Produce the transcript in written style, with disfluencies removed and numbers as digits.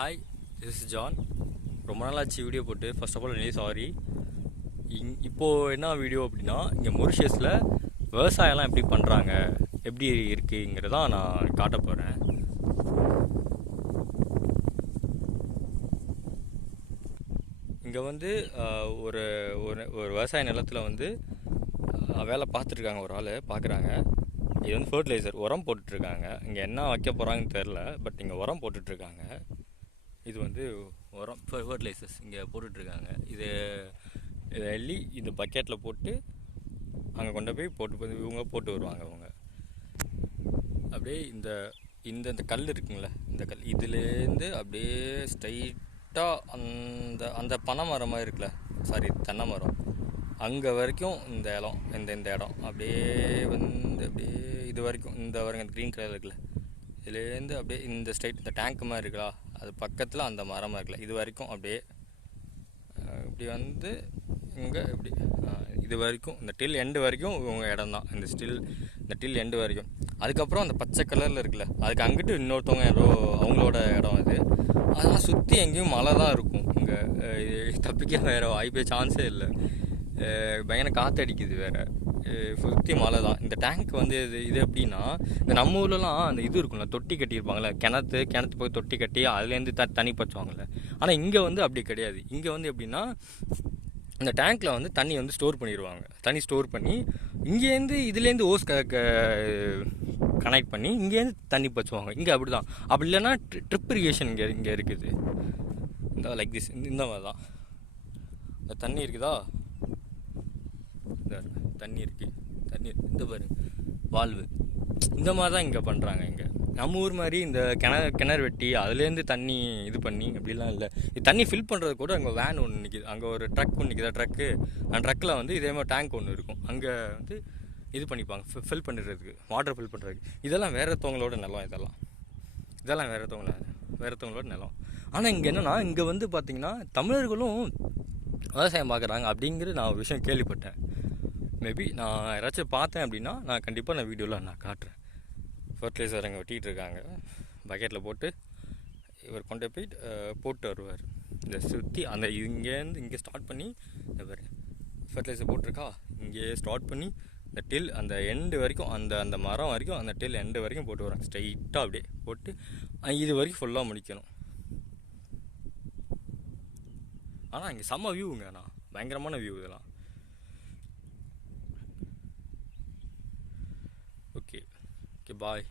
Hi, this is John. ரொம்ப நாள் ஆச்சு வீடியோ போட்டு. First of all really sorry. இப்போது என்ன வீடியோ அப்படின்னா, இங்கே மொரிஷியஸில் விவசாயம்லாம் எப்படி பண்ணுறாங்க, எப்படி இருக்குங்கிறதான் நான் காட்ட போகிறேன். இங்கே வந்து ஒரு ஒரு ஒரு விவசாய நிலத்தில் வந்து வேலை பார்த்துட்ருக்காங்க. ஒரு ஆள் பார்க்குறாங்க. இது வந்து ஃபர்டிலைசர் உரம் போட்டுட்ருக்காங்க. இங்கே என்ன வைக்க போகிறாங்கன்னு தெரில, பட் இங்கே உரம் போட்டுட்ருக்காங்க. இது வந்து உரம் ஃபர்டிலைசர்ஸ் இங்கே போட்டுட்ருக்காங்க. இது அள்ளி இந்த பக்கெட்டில் போட்டு அங்கே கொண்டு போய் இவங்க போட்டு வருவாங்க. அவங்க அப்படியே இந்த இந்த இந்த கல் இருக்குங்களே, இந்த கல் இதுலேருந்து அப்படியே ஸ்ட்ரைட்டாக அந்த அந்த பனை மரம் மாதிரி இருக்குல்ல, சாரி தென்னை மரம், அங்கே வரைக்கும் இந்த இடம் இந்த இடம் அப்படியே வந்து அப்படியே இது வரைக்கும் இந்த வரைக்கும் க்ரீன் கலர் இருக்குல்ல, இதுலேருந்து அப்படியே இந்த ஸ்ட்ரைட் இந்த டேங்க் மாதிரி இருக்குல்ல, அது பக்கத்தில் அந்த மரமாக இருக்குல்ல, இது வரைக்கும் அப்படியே இப்படி வந்து இங்கே இப்படி இது வரைக்கும் இந்த டில் எண்டு வரைக்கும் இவங்க இடம் தான். இந்த டில் எண்டு வரைக்கும். அதுக்கப்புறம் அந்த பச்சை கலரில் இருக்குல்ல, அதுக்கு அங்கிட்டு இன்னொருத்தவங்க யாரோ அவங்களோட இடம் அது. அதெல்லாம் சுற்றி எங்கேயும் மழை தான் இருக்கும். இங்கே தப்பிக்க வேறு வாய்ப்பே சான்ஸே இல்லை. பயங்கர காற்று அடிக்குது வேறு, சுற்றி மழை தான். இந்த டேங்க் வந்து இது எப்படின்னா, இந்த நம்ம ஊர்லலாம் அந்த இது இருக்கும்ல, தொட்டி கட்டியிருப்பாங்கள்ல, கிணத்து போய் தொட்டி கட்டி அதுலேருந்து தண்ணி பச்சுவாங்கள்ல. ஆனால் இங்கே வந்து அப்படி கிடையாது. இங்கே வந்து எப்படின்னா, இந்த டேங்க்கில் வந்து தண்ணி வந்து ஸ்டோர் பண்ணிடுவாங்க. தண்ணி ஸ்டோர் பண்ணி இங்கேருந்து இதுலேருந்து ஓஸ் கனெக்ட் பண்ணி இங்கேருந்து தண்ணி பச்சுவாங்க. இங்கே அப்படி தான். அப்படி இல்லைன்னா ட்ரிப் இரிகேஷன் இங்கே இருக்குது. இந்த லைக் திஸ், இந்த மாதிரி தான். இந்த தண்ணி இருக்குதா, தண்ணி இருக்குது, இந்த பாருங்க வால்வு, இந்த மாதிரி தான் இங்கே பண்ணுறாங்க. இங்கே நம்ம ஊர் மாதிரி இந்த கிணறு வெட்டி அதுலேருந்து தண்ணி இது பண்ணி அப்படிலாம் இல்லை. இது தண்ணி ஃபில் பண்ணுறது கூட அங்கே வேன் ஒன்று நிற்கிது, அங்கே ஒரு ட்ரக் ஒன்று நிற்கிதா, அந்த ட்ரக்கில் வந்து இதே மாதிரி டேங்க் ஒன்று இருக்கும். அங்கே வந்து இது பண்ணிப்பாங்க, ஃபில் பண்ணுறதுக்கு, வாட்டர் ஃபில் பண்ணுறதுக்கு. இதெல்லாம் வேறத்தவங்களோட நிலம், இதெல்லாம் வேறத்தவங்களோட நிலம். ஆனால் இங்கே என்னென்னா, இங்கே வந்து பார்த்திங்கன்னா தமிழர்களும் விவசாயம் பார்க்குறாங்க அப்படிங்கிற நான் ஒரு விஷயம் கேள்விப்பட்டேன். மேபி நான் யாராச்சும் பார்த்தேன் அப்படின்னா நான் கண்டிப்பாக நான் வீடியோவில் நான் காட்டுறேன். ஃபர்டிலைசர் அங்கே வெட்டிகிட்டு இருக்காங்க, பக்கெட்டில் போட்டு இவர் கொண்டு போய் போட்டு வருவார். இந்த சுற்றி அந்த இங்கேருந்து இங்கே ஸ்டார்ட் பண்ணி இந்த பாரு ஃபர்டிலைசர் போட்டிருக்கா, இங்கே ஸ்டார்ட் பண்ணி இந்த டில் அந்த எண்டு வரைக்கும், அந்த மரம் வரைக்கும், அந்த டில் எண்டு வரைக்கும் போட்டு வராங்க. ஸ்ட்ரைட்டாக அப்படியே போட்டு இது வரைக்கும் ஃபுல்லாக முடிக்கணும். ஆனால் இங்கே செம்ம வியூங்க, ஆனால் பயங்கரமான வியூ இதெல்லாம். ஓகே, பாய்.